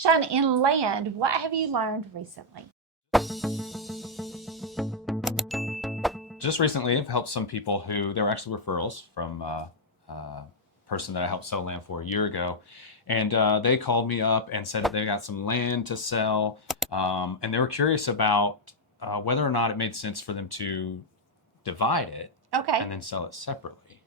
Sean, in land, what have you learned recently? Just recently, I've helped some people who, they were actually referrals from a person that I helped sell land for a year ago. And they called me up and said that they got some land to sell. And they were curious about whether or not it made sense for them to divide it and then sell it separately.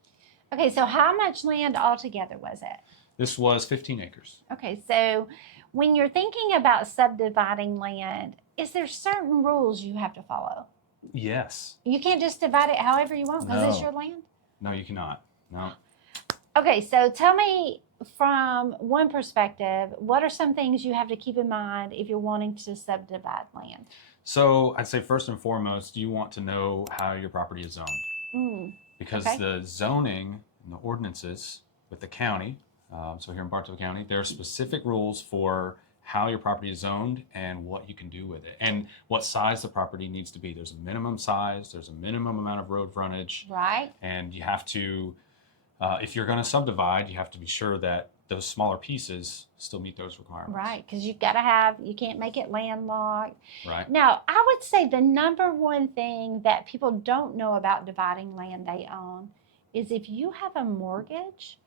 Okay, so how much land altogether was it? This was 15 acres. Okay, so when you're thinking about subdividing land, is there certain rules you have to follow? Yes. You can't just divide it however you want because it's your land? No, you cannot. No. Okay, so tell me from one perspective, what are some things you have to keep in mind if you're wanting to subdivide land? So I'd say first and foremost, you want to know how your property is zoned. Because the zoning and the ordinances with the county, so here in Bartow County, there are specific rules for how your property is zoned and what you can do with it and what size the property needs to be. There's a minimum size, there's a minimum amount of road frontage. Right. And you have to, if you're going to subdivide, you have to be sure that those smaller pieces still meet those requirements. Right, because you've got to have, you can't make it landlocked. Right. Now, I would say the number one thing that people don't know about dividing land they own is if you have a mortgage.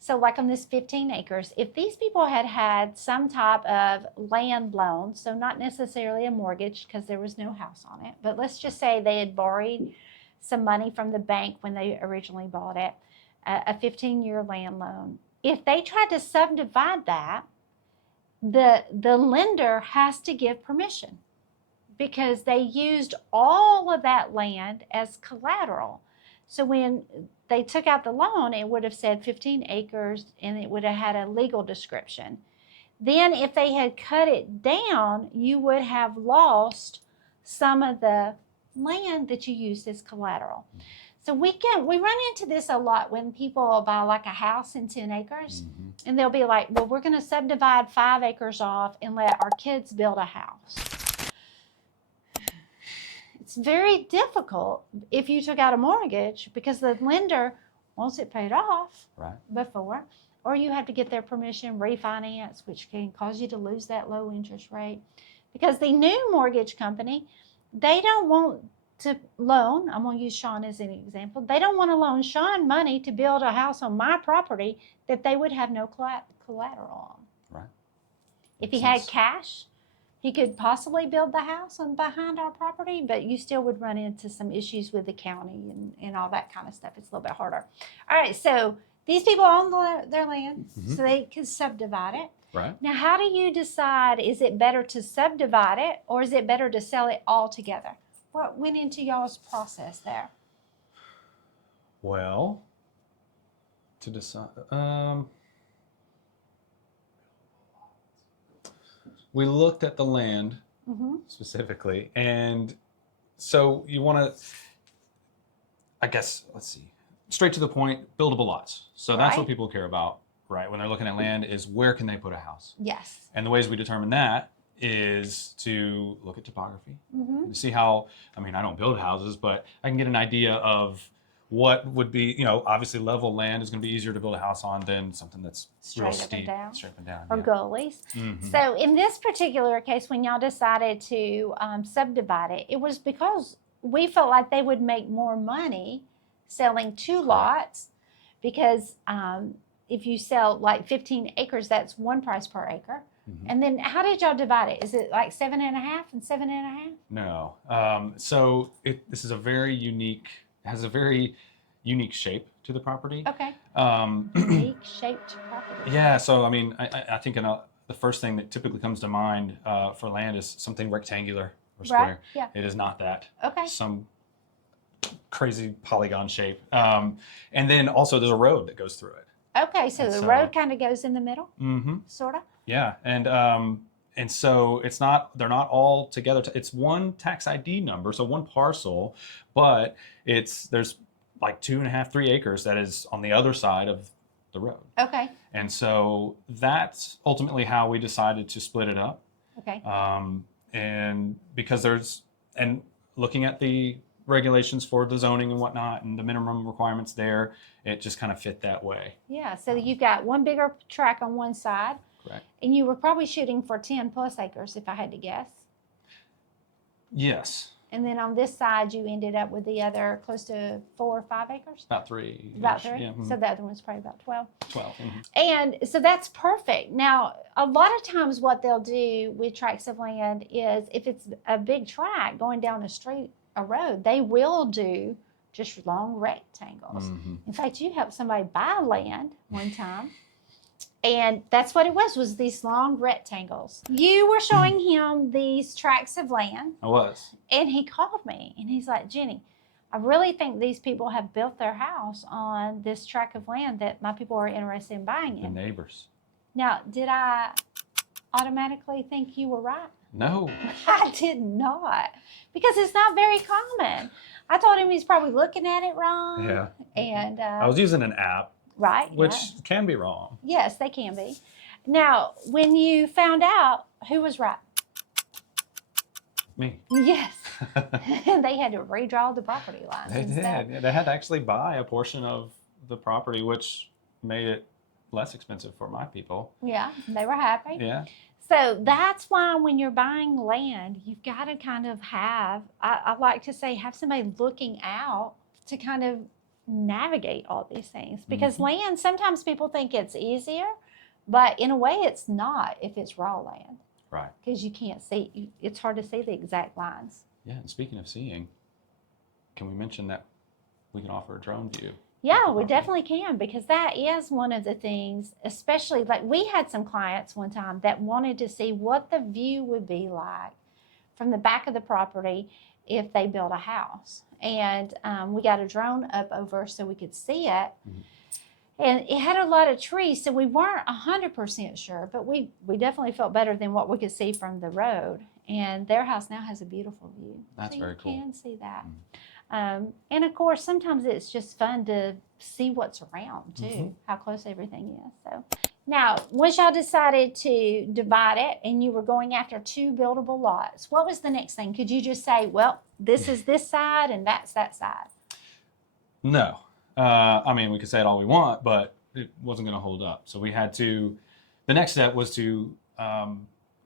So like on this 15 acres, if these people had had some type of land loan, so not necessarily a mortgage because there was no house on it, but let's just say they had borrowed some money from the bank when they originally bought it, a 15-year land loan. If they tried to subdivide that, the lender has to give permission because they used all of that land as collateral. So when they took out the loan, it would have said 15 acres and it would have had a legal description. Then if they had cut it down, you would have lost some of the land that you used as collateral. So we run into this a lot when people buy like a house in 10 acres and they'll be like, well, we're going to subdivide 5 acres off and let our kids build a house. It's very difficult if you took out a mortgage because the lender wants it paid off before, or you have to get their permission, refinance, which can cause you to lose that low interest rate. Because the new mortgage company, they don't want to loan, I'm going to use Sean as an example, they don't want to loan Sean money to build a house on my property that they would have no collateral on. Right. If he had cash, he could possibly build the house on behind our property, but you still would run into some issues with the county and all that kind of stuff. It's a little bit harder. All right, so these people own their land, so they can subdivide it. Right. Now, how do you decide, is it better to subdivide it or is it better to sell it all together? What went into y'all's process there? Well, to decide, we looked at the land specifically, and so you want to, I guess, let's see, straight to the point, buildable lots. So that's what people care about, right? When they're looking at land is where can they put a house? Yes. And the ways we determine that is to look at topography, to see how, I mean, I don't build houses, but I can get an idea of what would be, you know, obviously level land is going to be easier to build a house on than something that's real steep, straight up and down. Or gullies. So in this particular case, when y'all decided to subdivide it, it was because we felt like they would make more money selling 2 lots because if you sell like 15 acres, that's one price per acre. And then how did y'all divide it? Is it like 7.5 and 7.5? No. So this is a very unique, has a very unique shape to the property. Okay. Unique shaped property. Yeah. So, I mean, I think the first thing that typically comes to mind for land is something rectangular or square. Right. Yeah. It is not that. Okay. Some crazy polygon shape. And then also there's a road that goes through it. Okay. So the road kind of goes in the middle, sort of? Yeah. And so they're not all together. It's one tax ID number, so one parcel, but there's like 2.5, 3 acres that is on the other side of the road. Okay. And so that's ultimately how we decided to split it up. Okay. And because and looking at the regulations for the zoning and whatnot and the minimum requirements there, it just kind of fit that way. Yeah. So you've got one bigger tract on one side. Correct. And you were probably shooting for 10 plus acres, if I had to guess. Yes. And then on this side, you ended up with the other close to 4 or 5 acres? About 3. About 3? Yeah. So the other one's probably about 12. 12. And so that's perfect. Now, a lot of times what they'll do with tracts of land is if it's a big tract going down a street, a road, they will do just long rectangles. In fact, you helped somebody buy land one time. And that's what it was these long rectangles. You were showing him these tracts of land. I was. And he called me and he's like, Jenny, I really think these people have built their house on this tract of land that my people are interested in buying in. The neighbors. Now, did I automatically think you were right? No. I did not. Because it's not very common. I told him he's probably looking at it wrong. Yeah. And I was using an app. Right. Which can be wrong. Yes, they can be. Now, when you found out, who was right? Me. Yes. They had to redraw the property lines. They did. Yeah, they had to actually buy a portion of the property, which made it less expensive for my people. Yeah, they were happy. Yeah. So that's why when you're buying land, you've got to kind of have, I like to say, have somebody looking out to kind of navigate all these things. Because land, sometimes people think it's easier, but in a way it's not if it's raw land. Right. Because you can't see, it's hard to see the exact lines. Yeah, and speaking of seeing, can we mention that we can offer a drone view? Yeah, we definitely can, because that is one of the things, especially like we had some clients one time that wanted to see what the view would be like from the back of the property if they built a house. And we got a drone up over so we could see it. And it had a lot of trees, so we weren't 100% sure, but we definitely felt better than what we could see from the road. And their house now has a beautiful view. That's so very cool. You can see that. And of course, sometimes it's just fun to see what's around too, how close everything is. So now, once y'all decided to divide it and you were going after 2 buildable lots, what was the next thing? Could you just say, well, this is this side and that's that side? No. I mean, we could say it all we want, but it wasn't going to hold up. So we had to, the next step was to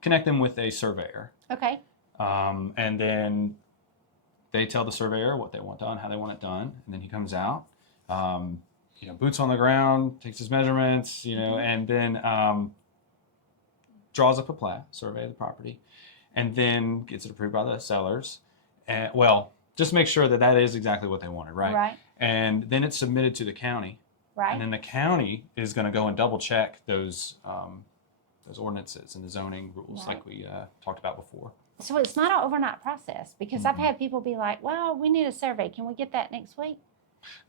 connect them with a surveyor. Okay. And then they tell the surveyor what they want done, how they want it done, and then he comes out, boots on the ground, takes his measurements, and then draws up a plat, survey of the property, and then gets it approved by the sellers. And just make sure that that is exactly what they wanted, right? Right. And then it's submitted to the county, Right. and then the county is going to go and double check those ordinances and the zoning rules, like we talked about before. So it's not an overnight process, because I've had people be like, well, we need a survey. Can we get that next week?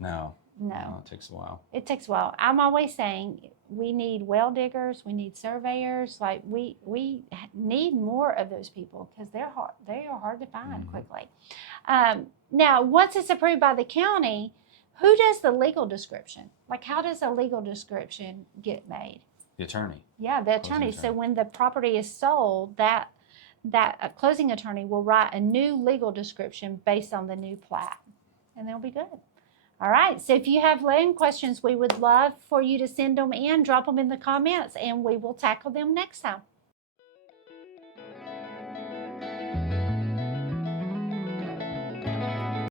No, No. it takes a while. It takes a while. I'm always saying we need well diggers, we need surveyors. Like we need more of those people, because they are hard to find quickly. Now, once it's approved by the county, who does the legal description? Like, how does a legal description get made? The attorney. Yeah, the attorney. So when the property is sold, that closing attorney will write a new legal description based on the new plat, and they'll be good. All right, so if you have land questions, we would love for you to send them in, drop them in the comments, and we will tackle them next time.